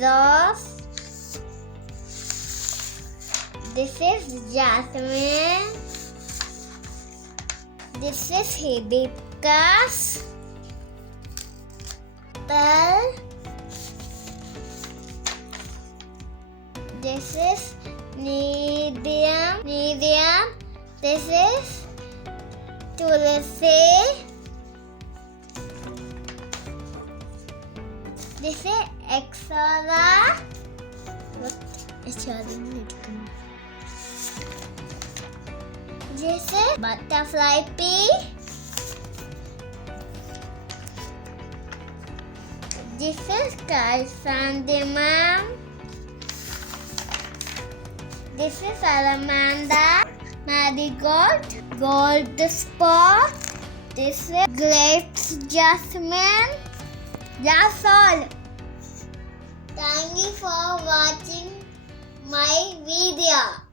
rose. This is jasmine. This is hibiscus. Pearl. This is medium. This is tulsi. This is exora. This is butterfly pea. This is chrysanthemum. This is salamander, marigold, gold spot. This is grapes jasmine. That's all. Thank you for watching my video.